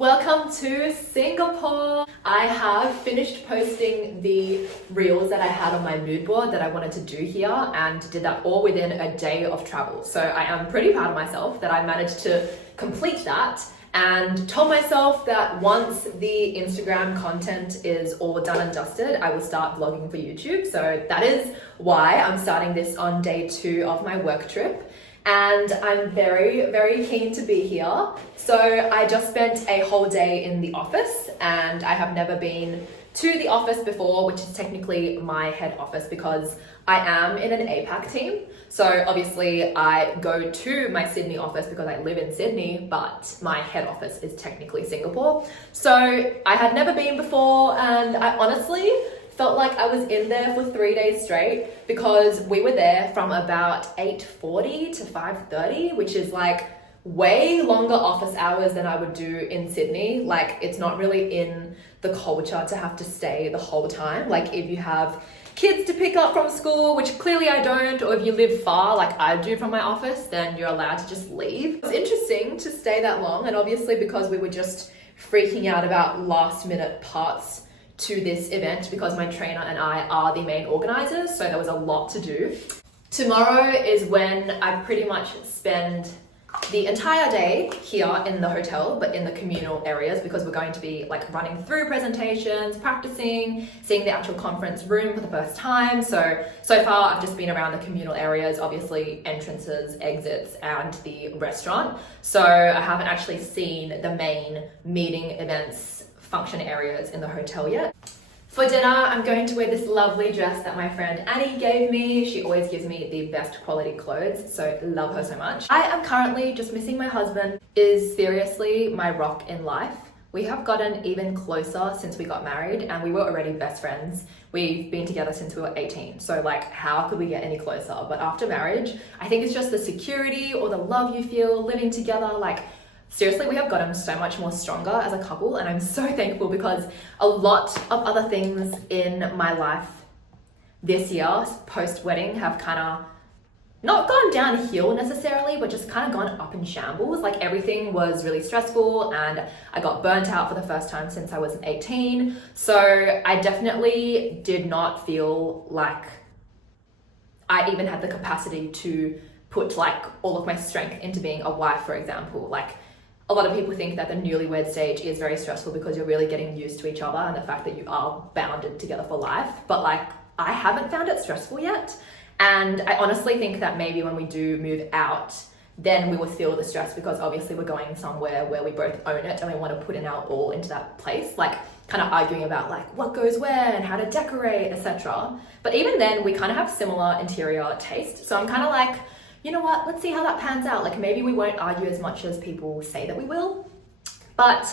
Welcome to Singapore. I have finished posting the reels that I had on my mood board that I wanted to do here and did that all within a day of travel. So I am pretty proud of myself that I managed to complete that and told myself that once the Instagram content is all done and dusted, I will start vlogging for YouTube. So that is why I'm starting this on day 2 of my work trip. And I'm very, very keen to be here. So I just spent a whole day in the office and I have never been to the office before, which is technically my head office because I am in an APAC team. So obviously I go to my Sydney office because I live in Sydney, but my head office is technically Singapore. So I had never been before and I honestly felt like I was in there for 3 days straight because we were there from about 8:40 to 5:30, which is like way longer office hours than I would do in Sydney. Like it's not really in the culture to have to stay the whole time. Like if you have kids to pick up from school, which clearly I don't, or if you live far like I do from my office, then you're allowed to just leave. It was interesting to stay that long, and obviously because we were just freaking out about last minute parts to this event because my trainer and I are the main organizers, so there was a lot to do. Tomorrow is when I pretty much spend the entire day here in the hotel, but in the communal areas because we're going to be like running through presentations, practicing, seeing the actual conference room for the first time. So far I've just been around the communal areas, obviously entrances, exits, and the restaurant. So I haven't actually seen the main meeting events function areas in the hotel yet. For dinner, I'm going to wear this lovely dress that my friend Annie gave me. She always gives me the best quality clothes, so love her so much. I am currently just missing my husband. Is seriously my rock in life. We have gotten even closer since we got married and we were already best friends. We've been together since we were 18. So like, how could we get any closer? But after marriage, I think it's just the security or the love you feel living together. Like, seriously, we have gotten so much more stronger as a couple, and I'm so thankful because a lot of other things in my life this year, post-wedding, have kind of not gone downhill necessarily, but just kind of gone up in shambles. Like everything was really stressful and I got burnt out for the first time since I was 18. So I definitely did not feel like I even had the capacity to put like all of my strength into being a wife, for example. Like, a lot of people think that the newlywed stage is very stressful because you're really getting used to each other and the fact that you are bounded together for life. But like, I haven't found it stressful yet. And I honestly think that maybe when we do move out, then we will feel the stress because obviously we're going somewhere where we both own it and we want to put in our all into that place. Like kind of arguing about like what goes where and how to decorate, etc. But even then we kind of have similar interior taste. So I'm kind of like, you know what, let's see how that pans out. Like maybe we won't argue as much as people say that we will. But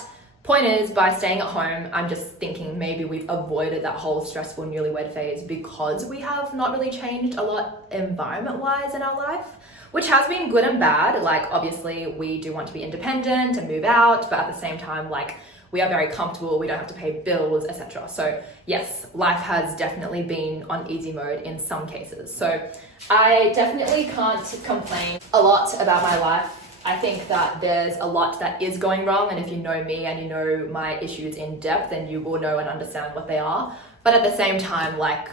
point is, by staying at home, I'm just thinking maybe we've avoided that whole stressful newlywed phase because we have not really changed a lot environment-wise in our life, which has been good and bad. Like obviously we do want to be independent and move out, but at the same time, like we are very comfortable, we don't have to pay bills, etc. So yes, life has definitely been on easy mode in some cases. So I definitely can't complain a lot about my life. I think that there's a lot that is going wrong, and if you know me and you know my issues in depth, then you will know and understand what they are. But at the same time, like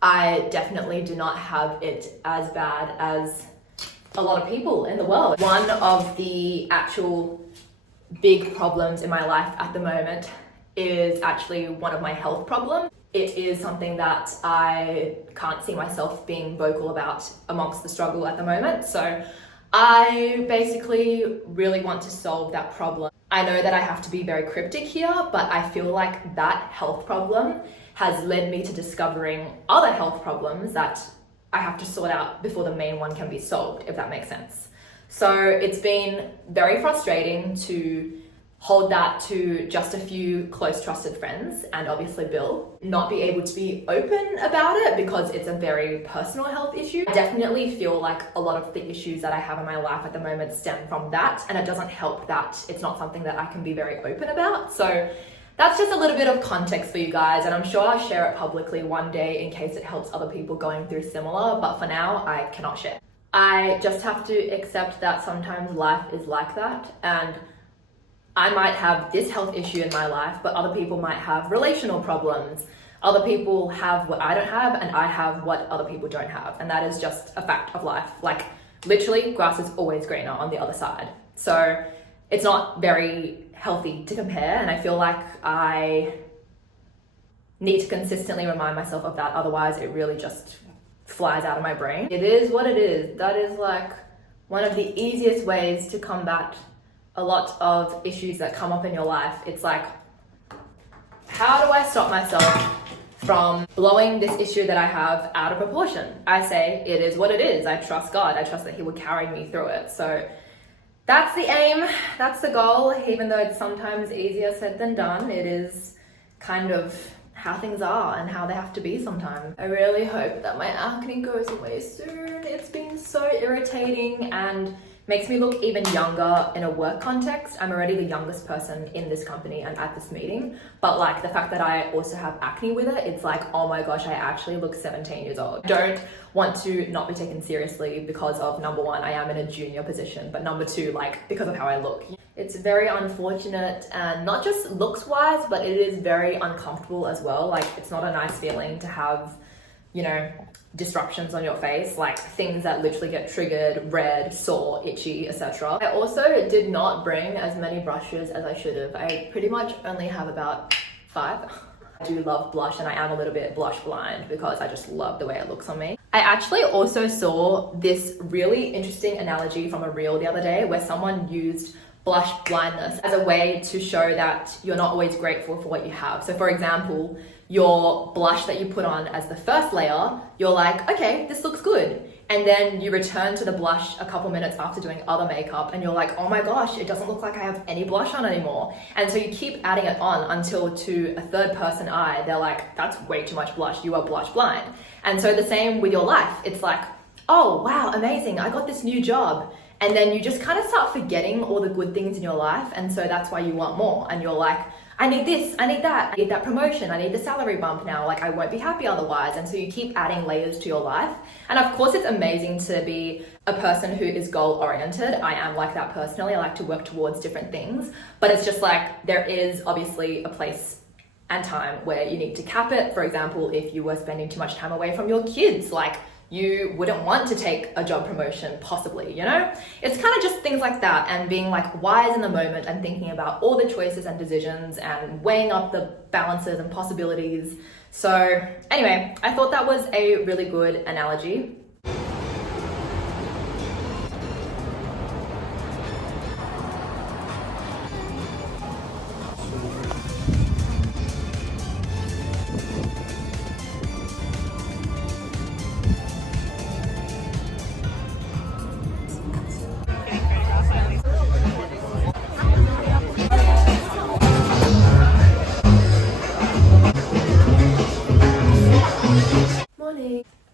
I definitely do not have it as bad as a lot of people in the world. One of the actual big problems in my life at the moment is actually one of my health problems. It is something that I can't see myself being vocal about amongst the struggle at the moment. So I basically really want to solve that problem. I know that I have to be very cryptic here, but I feel like that health problem has led me to discovering other health problems that I have to sort out before the main one can be solved, if that makes sense. So it's been very frustrating to hold that to just a few close trusted friends and obviously Bill, not be able to be open about it because it's a very personal health issue. I definitely feel like a lot of the issues that I have in my life at the moment stem from that, and it doesn't help that it's not something that I can be very open about. So that's just a little bit of context for you guys, and I'm sure I'll share it publicly one day in case it helps other people going through similar, but for now I cannot share. I just have to accept that sometimes life is like that, and I might have this health issue in my life, but other people might have relational problems. Other people have what I don't have, and I have what other people don't have. And that is just a fact of life. Like, literally, grass is always greener on the other side. So it's not very healthy to compare. And I feel like I need to consistently remind myself of that. Otherwise, it really just flies out of my brain. It is what it is. That is like one of the easiest ways to combat a lot of issues that come up in your life. It's like, how do I stop myself from blowing this issue that I have out of proportion? I say, it is what it is. I trust God. I trust that He would carry me through it. So that's the aim. That's the goal. Even though it's sometimes easier said than done, it is kind of how things are and how they have to be sometimes. I really hope that my acne goes away soon. It's been so irritating and makes me look even younger in a work context. I'm already the youngest person in this company and at this meeting, but like the fact that I also have acne with it, it's like, oh my gosh, I actually look 17 years old. I don't want to not be taken seriously because of, number one, I am in a junior position, but number two, like because of how I look. It's very unfortunate, and not just looks wise, but it is very uncomfortable as well. Like, it's not a nice feeling to have, you know, disruptions on your face, like things that literally get triggered, red, sore, itchy, etc. I also did not bring as many brushes as I should have. I pretty much only have about 5. I do love blush, and I am a little bit blush blind because I just love the way it looks on me. I actually also saw this really interesting analogy from a reel the other day where someone used blush blindness as a way to show that you're not always grateful for what you have. So for example, your blush that you put on as the first layer, you're like, okay, this looks good. And then you return to the blush a couple minutes after doing other makeup and you're like, oh my gosh, it doesn't look like I have any blush on anymore. And so you keep adding it on until to a third person eye, they're like, that's way too much blush, you are blush blind. And so the same with your life. It's like, oh wow, amazing, I got this new job. And then you just kind of start forgetting all the good things in your life. And so that's why you want more. And you're like, I need this, I need that, I need that promotion, I need the salary bump now, like I won't be happy otherwise. And so you keep adding layers to your life. And of course it's amazing to be a person who is goal oriented. I am like that personally. I like to work towards different things, but it's just like, there is obviously a place and time where you need to cap it. For example, if you were spending too much time away from your kids, like you wouldn't want to take a job promotion, possibly, you know? It's kind of just things like that, and being like wise in the moment and thinking about all the choices and decisions and weighing up the balances and possibilities. So anyway, I thought that was a really good analogy.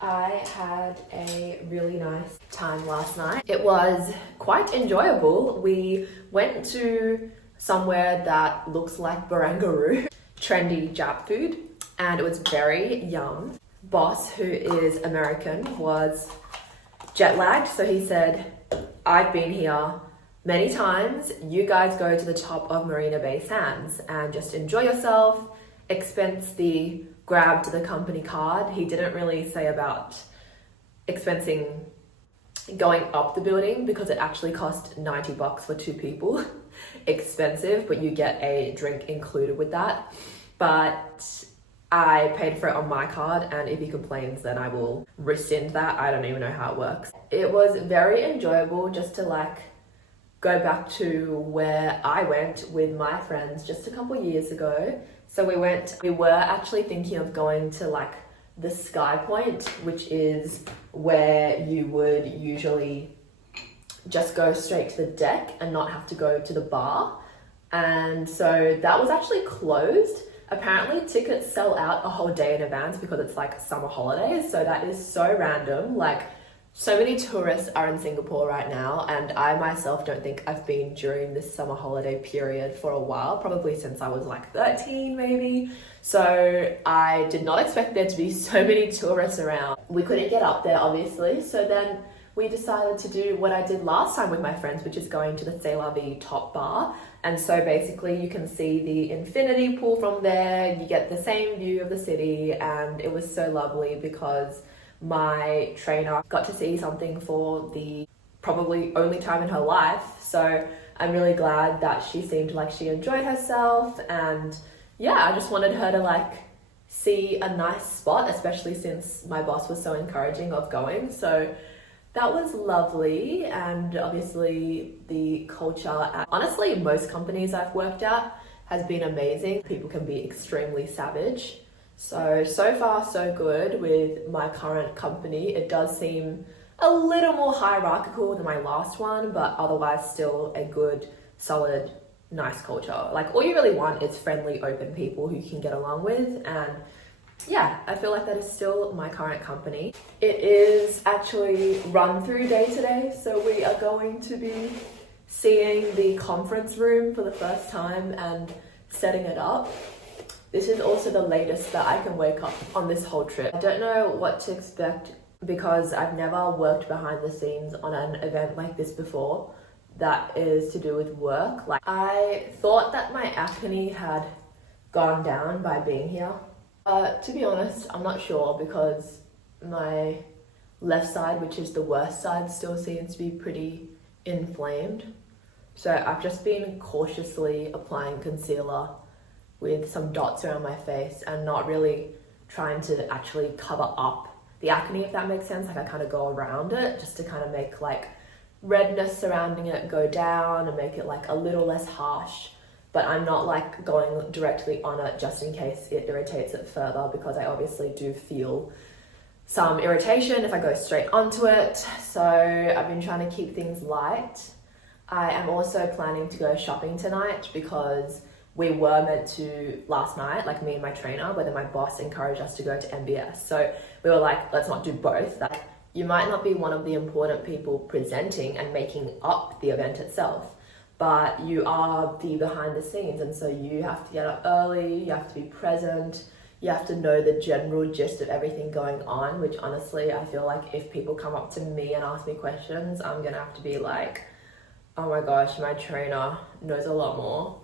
I had a really nice time last night. It was quite enjoyable. We went to somewhere that looks like Barangaroo, trendy Jap food, and it was very yum. Boss, who is American, was jet lagged, so he said, I've been here many times. You guys go to the top of Marina Bay Sands and just enjoy yourself. Expense the grab to the company card. He didn't really say about expensing going up the building because it actually cost $90 for 2 people. Expensive, but you get a drink included with that. But I paid for it on my card, and if he complains, then I will rescind that. I don't even know how it works. It was very enjoyable just to like go back to where I went with my friends just a couple years ago. So we were actually thinking of going to like the Sky Point, which is where you would usually just go straight to the deck and not have to go to the bar. And so that was actually closed. Apparently tickets sell out a whole day in advance because it's like summer holidays. So that is so random. Like, so many tourists are in Singapore right now, and I myself don't think I've been during this summer holiday period for a while, probably since I was like 13 maybe. So I did not expect there to be so many tourists around. We couldn't get up there obviously, so then we decided to do what I did last time with my friends, which is going to the C'est La Vie top bar. And so basically you can see the infinity pool from there, you get the same view of the city, and it was so lovely because my trainer got to see something for the probably only time in her life. So I'm really glad that she seemed like she enjoyed herself, and yeah, I just wanted her to like see a nice spot, especially since my boss was so encouraging of going. So that was lovely. And obviously the culture at honestly most companies I've worked at has been amazing. People can be extremely savage. So far so good with my current company. It does seem a little more hierarchical than my last one, but otherwise still a good, solid, nice culture. Like all you really want is friendly, open people who you can get along with. And yeah, I feel like that is still my current company. It is actually run through day today. So we are going to be seeing the conference room for the first time and setting it up. This is also the latest that I can wake up on this whole trip. I don't know what to expect because I've never worked behind the scenes on an event like this before that is to do with work. Like I thought that my acne had gone down by being here. To be honest, I'm not sure because my left side, which is the worst side, still seems to be pretty inflamed. So I've just been cautiously applying concealer with some dots around my face and not really trying to actually cover up the acne, if that makes sense. Like I kind of go around it just to kind of make like redness surrounding it go down and make it like a little less harsh. But I'm not like going directly on it just in case it irritates it further, because I obviously do feel some irritation if I go straight onto it. So I've been trying to keep things light. I am also planning to go shopping tonight because we were meant to last night, like me and my trainer, but then my boss encouraged us to go to MBS. So we were like, let's not do both. Like, you might not be one of the important people presenting and making up the event itself, but you are the behind the scenes. And so you have to get up early, you have to be present, you have to know the general gist of everything going on, which honestly, I feel like if people come up to me and ask me questions, I'm gonna have to be like, oh my gosh, my trainer knows a lot more.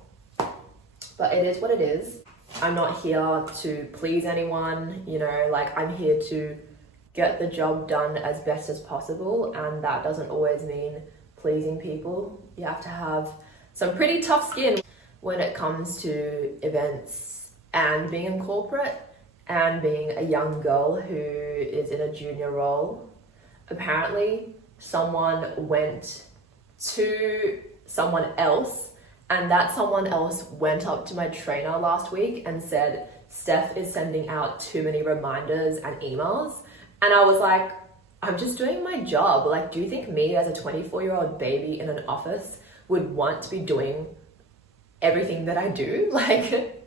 But it is what it is. I'm not here to please anyone, you know, like I'm here to get the job done as best as possible, and that doesn't always mean pleasing people. You have to have some pretty tough skin when it comes to events and being in corporate and being a young girl who is in a junior role. Apparently, someone went to someone else, and that someone else went up to my trainer last week and said, Steph is sending out too many reminders and emails. And I was like, I'm just doing my job. Like, do you think me as a 24-year-old baby in an office would want to be doing everything that I do? Like,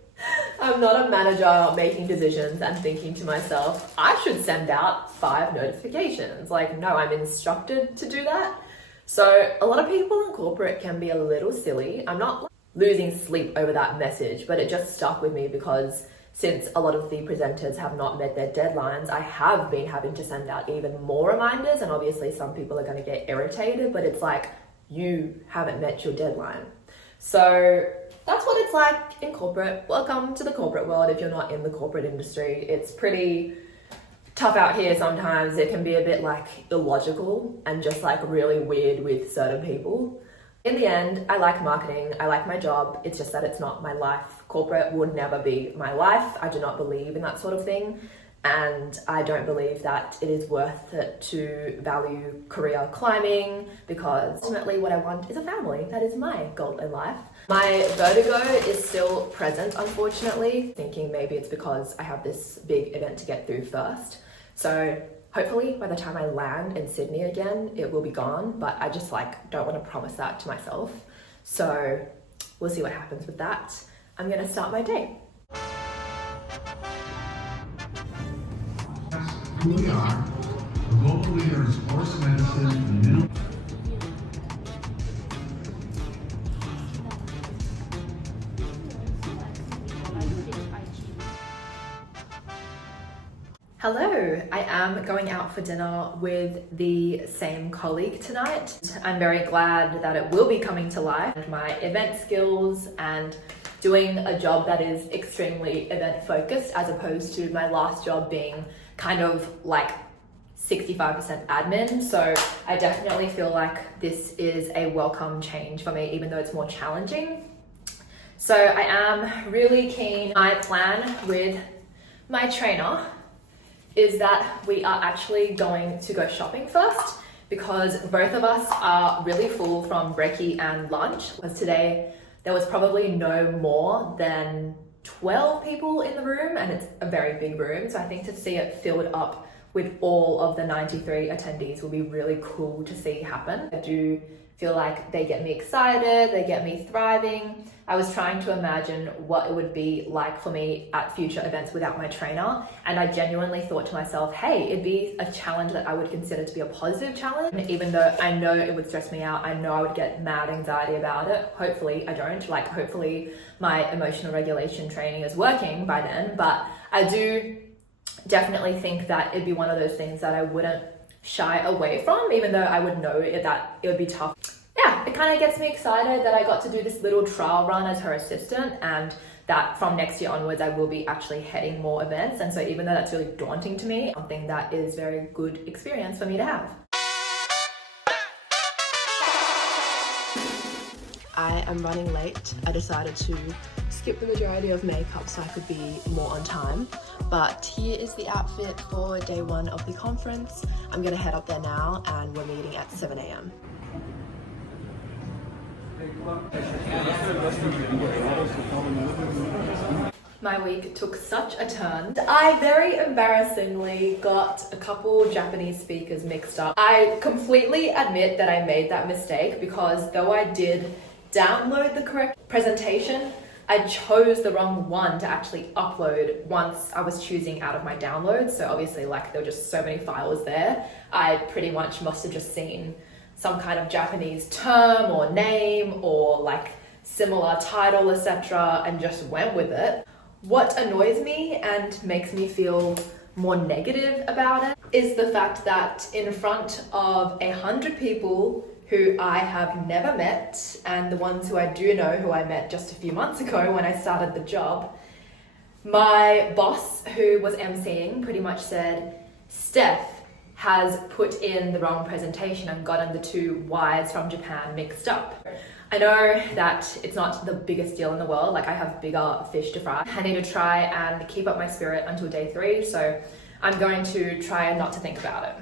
I'm not a manager making decisions and thinking to myself, I should send out 5 notifications. Like, no, I'm instructed to do that. So a lot of people in corporate can be a little silly. I'm not losing sleep over that message, but it just stuck with me because since a lot of the presenters have not met their deadlines, I have been having to send out even more reminders, and obviously some people are going to get irritated, but it's like, you haven't met your deadline. So that's what it's like in corporate. Welcome to the corporate world if you're not in the corporate industry. It's pretty tough out here sometimes. It can be a bit like illogical and just like really weird with certain people. In the end, I like marketing, I like my job, it's just that it's not my life. Corporate would never be my life. I do not believe in that sort of thing, and I don't believe that it is worth it to value career climbing, because ultimately what I want is a family. That is my goal in life. My vertigo is still present, unfortunately, thinking maybe it's because I have this big event to get through first. So hopefully by the time I land in Sydney again, it will be gone, but I just like don't want to promise that to myself. So we'll see what happens with that. I'm gonna start my day. Who we are, the global leader in sports medicine and mineral. Hello, I am going out for dinner with the same colleague tonight. I'm very glad that it will be coming to life. My event skills and doing a job that is extremely event focused as opposed to my last job being kind of like 65% admin. So I definitely feel like this is a welcome change for me, even though it's more challenging. So I am really keen. My plan with my trainer is that we are actually going to go shopping first because both of us are really full from brekkie and lunch. Because today there was probably no more than 12 people in the room and it's a very big room. So I think to see it filled up with all of the 93 attendees will be really cool to see happen. I do feel like they get me excited, they get me thriving. I was trying to imagine what it would be like for me at future events without my trainer. And I genuinely thought to myself, hey, it'd be a challenge that I would consider to be a positive challenge. And even though I know it would stress me out, I know I would get mad anxiety about it. Hopefully I don't, hopefully my emotional regulation training is working by then. But I do definitely think that it'd be one of those things that I wouldn't shy away from, even though I would know that it would be tough. Yeah, it kind of gets me excited that I got to do this little trial run as her assistant and that from next year onwards I will be actually heading more events. And so even though that's really daunting to me, something that is very good experience for me to have. I am running late. I decided to skip the majority of makeup so I could be more on time. But here is the outfit for day one of the conference. I'm gonna head up there now and we're meeting at 7 a.m. My week took such a turn. I very embarrassingly got a couple Japanese speakers mixed up. I completely admit that I made that mistake because though I did download the correct presentation, I chose the wrong one to actually upload once I was choosing out of my downloads. So obviously like there were just so many files there. I pretty much must have just seen some kind of Japanese term or name or like similar title, etc. and just went with it. What annoys me and makes me feel more negative about it is the fact that in front of 100 people who I have never met and the ones who I do know who I met just a few months ago when I started the job, my boss who was emceeing pretty much said, Steph has put in the wrong presentation and gotten the two Y's from Japan mixed up. I know that it's not the biggest deal in the world, like I have bigger fish to fry. I need to try and keep up my spirit until day 3, so I'm going to try not to think about it.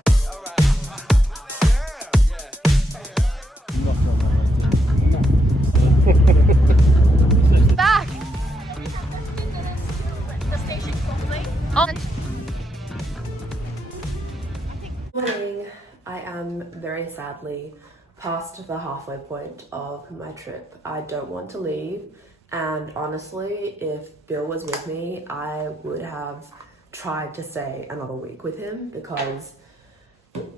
Back! The station properly. Morning. I am very sadly past the halfway point of my trip. I don't want to leave, and honestly, if Bill was with me, I would have tried to stay another week with him because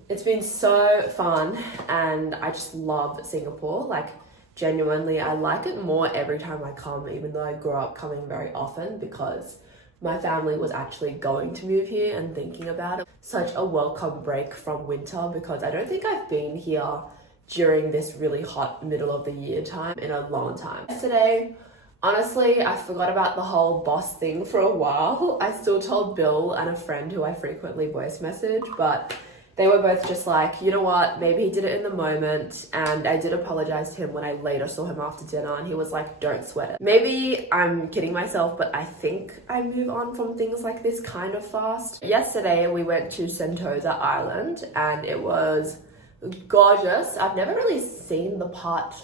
it's been so fun and I just love Singapore. Like genuinely, I like it more every time I come, even though I grew up coming very often because my family was actually going to move here and thinking about it. Such a welcome break from winter because I don't think I've been here during this really hot middle of the year time in a long time. Yesterday, honestly, I forgot about the whole boss thing for a while. I still told Bill and a friend who I frequently voice message, but they were both just like, you know what, maybe he did it in the moment. And I did apologize to him when I later saw him after dinner and he was like, don't sweat it. Maybe I'm kidding myself, but I think I move on from things like this kind of fast. Yesterday, we went to Sentosa Island and it was gorgeous. I've never really seen the part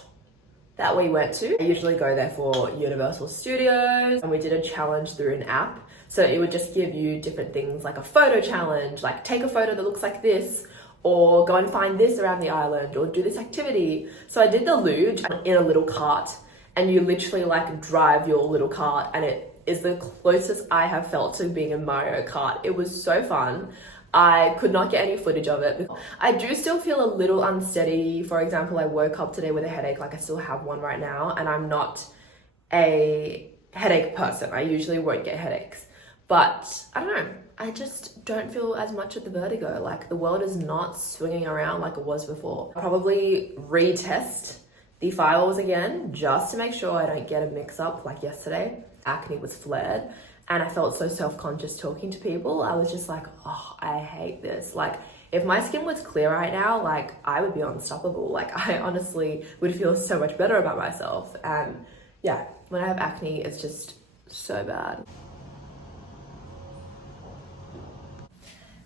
that we went to. I usually go there for Universal Studios and we did a challenge through an app. So it would just give you different things like a photo challenge, like take a photo that looks like this, or go and find this around the island, or do this activity. So I did the luge in a little cart, and you literally like drive your little cart, and it is the closest I have felt to being in Mario Kart. It was so fun. I could not get any footage of it. I do still feel a little unsteady. For example, I woke up today with a headache, like I still have one right now, and I'm not a headache person. I usually won't get headaches. But I don't know, I just don't feel as much of the vertigo. Like the world is not swinging around like it was before. I'll probably retest the files again just to make sure I don't get a mix up like yesterday. Acne was flared and I felt so self-conscious talking to people. I was just like, oh, I hate this. Like if my skin was clear right now, like I would be unstoppable. Like I honestly would feel so much better about myself. And yeah, when I have acne, it's just so bad.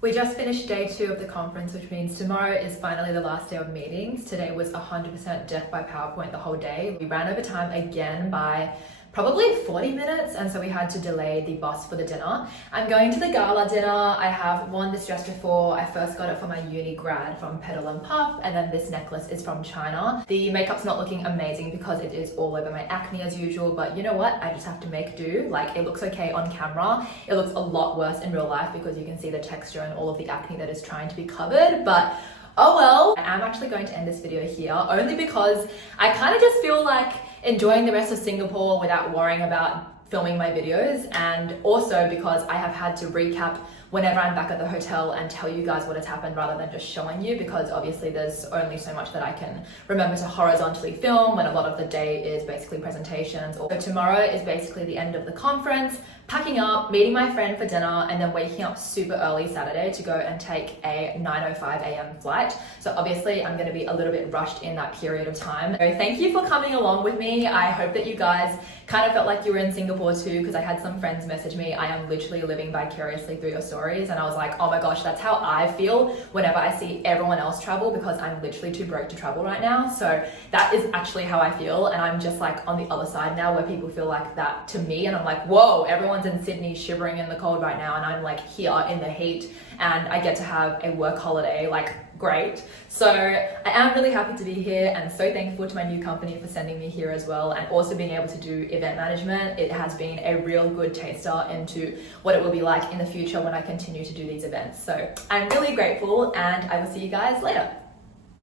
We just finished day 2 of the conference, which means tomorrow is finally the last day of meetings. Today was 100% death by PowerPoint the whole day. We ran over time again by probably 40 minutes, and so we had to delay the bus for the dinner. I'm going to the gala dinner. I have worn this dress before. I first got it for my uni grad from Petal and Puff, and then this necklace is from China. The makeup's not looking amazing because it is all over my acne as usual, but you know what? I just have to make do. Like it looks okay on camera. It looks a lot worse in real life because you can see the texture and all of the acne that is trying to be covered, but oh well. I am actually going to end this video here only because I kind of just feel like enjoying the rest of Singapore without worrying about filming my videos, and also because I have had to recap whenever I'm back at the hotel and tell you guys what has happened rather than just showing you, because obviously there's only so much that I can remember to horizontally film when a lot of the day is basically presentations. So tomorrow is basically the end of the conference, packing up, meeting my friend for dinner, and then waking up super early Saturday to go and take a 9:05 a.m. flight. So obviously I'm going to be a little bit rushed in that period of time. So thank you for coming along with me. I hope that you guys kind of felt like you were in Singapore too, because I had some friends message me. I am literally living vicariously through your stories, and I was like, oh my gosh, that's how I feel whenever I see everyone else travel, because I'm literally too broke to travel right now. So that is actually how I feel, and I'm just like on the other side now where people feel like that to me, and I'm like, whoa, everyone's in Sydney shivering in the cold right now, and I'm like here in the heat, and I get to have a work holiday. Like, great. So I am really happy to be here and so thankful to my new company for sending me here as well, and also being able to do event management. It has been a real good taster into what it will be like in the future when I continue to do these events. So I'm really grateful, and I will see you guys later.